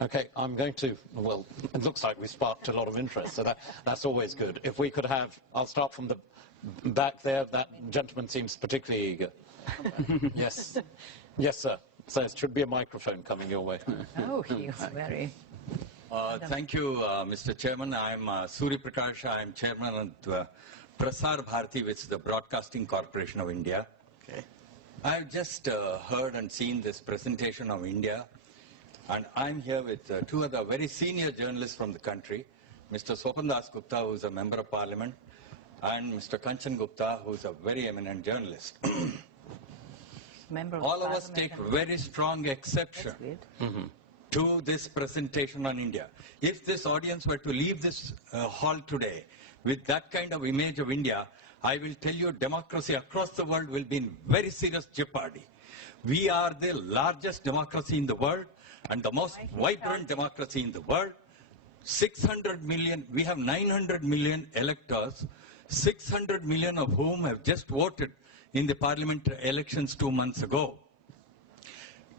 Okay, I'm going to, well, it looks like we sparked a lot of interest, so that's always good. If we could have, I'll start from the back there. That gentleman seems particularly eager. Yes. Yes, sir. So it should be a microphone coming your way. Oh, he's very... Thank you, Mr. Chairman. I'm Surya Prakash. I'm chairman of Prasar Bharati, which is the Broadcasting Corporation of India. Okay. I've just heard and seen this presentation of India, and I'm here with two other very senior journalists from the country, Mr. Swapan Gupta, who's a member of parliament, and Mr. Kanchan Gupta, who's a very eminent journalist. All of us take very strong exception to this presentation on India. If this audience were to leave this hall today with that kind of image of India, I will tell you democracy across the world will be in very serious jeopardy. We are the largest democracy in the world and the most vibrant democracy in the world. 600 million, we have 900 million electors, 600 million of whom have just voted in the parliamentary elections 2 months ago.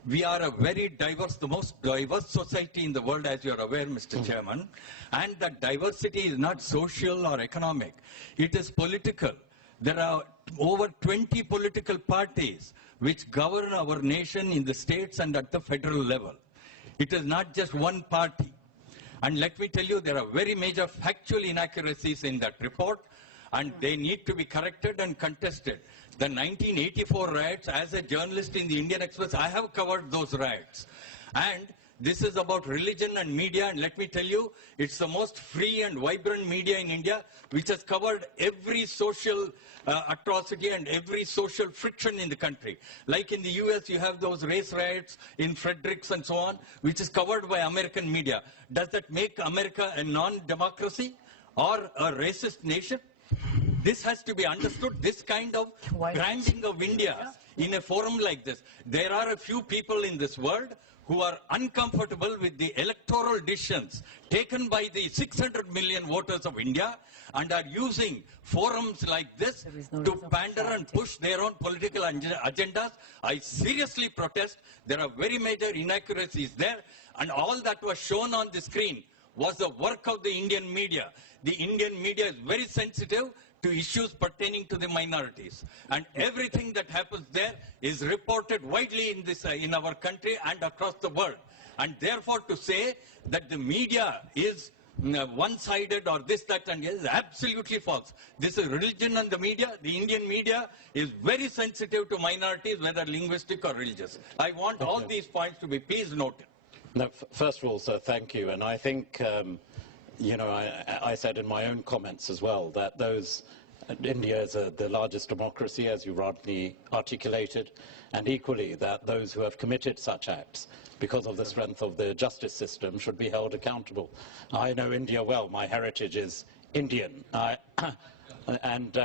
We are a very diverse, the most diverse society in the world, as you are aware, Mr. Chairman. And that diversity is not social or economic. It is political. There are over 20 political parties which govern our nation in the states and at the federal level. It is not just one party. And let me tell you, there are very major factual inaccuracies in that report, and they need to be corrected and contested. The 1984 riots, as a journalist in the Indian Express, I have covered those riots. And this is about religion and media, and let me tell you, it's the most free and vibrant media in India, which has covered every social atrocity and every social friction in the country. Like in the US, you have those race riots in Fredericks and so on, which is covered by American media. Does that make America a non-democracy or a racist nation? This has to be understood, this kind of branding of India in a forum like this. There are a few people in this world who are uncomfortable with the electoral decisions taken by the 600 million voters of India and are using forums like this to pander and push their own political agendas. I seriously protest. There are very major inaccuracies there, and all that was shown on the screen was the work of the Indian media. The Indian media is very sensitive to issues pertaining to the minorities. And everything that happens there is reported widely in this, in our country and across the world. And therefore to say that the media is one-sided or this, that, and is absolutely false. This is religion and the media. The Indian media is very sensitive to minorities, whether linguistic or religious. I want all these points to be please noted. No, first of all, sir, thank you. And I think, you know, I said in my own comments as well that India is the largest democracy, as you rightly articulated, and equally that those who have committed such acts because of the strength of the justice system should be held accountable. I know India well. My heritage is Indian. And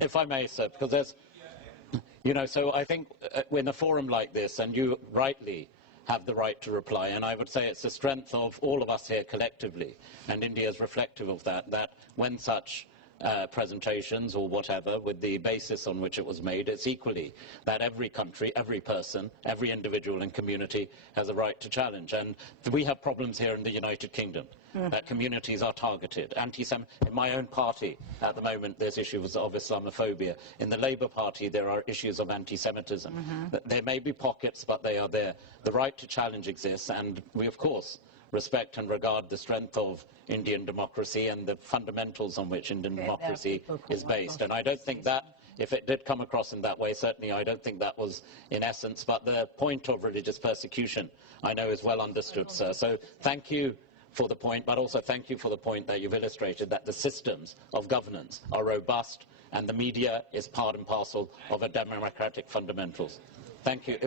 if I may, sir, because there's, you know, so I think in a forum like this, and you rightly have the right to reply, and I would say it's the strength of all of us here collectively, and India is reflective of that, that when such presentations or whatever, with the basis on which it was made, it's equally that every country, every person, every individual and community has a right to challenge. And we have problems here in the United Kingdom, that communities are targeted. In my own party, at the moment, there's issues of Islamophobia. In the Labour Party, there are issues of anti-Semitism. There may be pockets, but they are there. The right to challenge exists, and we, of course, respect and regard the strength of Indian democracy and the fundamentals on which Indian democracy is based. And I don't think that, if it did come across in that way, certainly I don't think that was in essence, but the point of religious persecution, I know, is well understood, sir. So thank you for the point, but also thank you for the point that you've illustrated that the systems of governance are robust and the media is part and parcel of a democratic fundamentals. Thank you.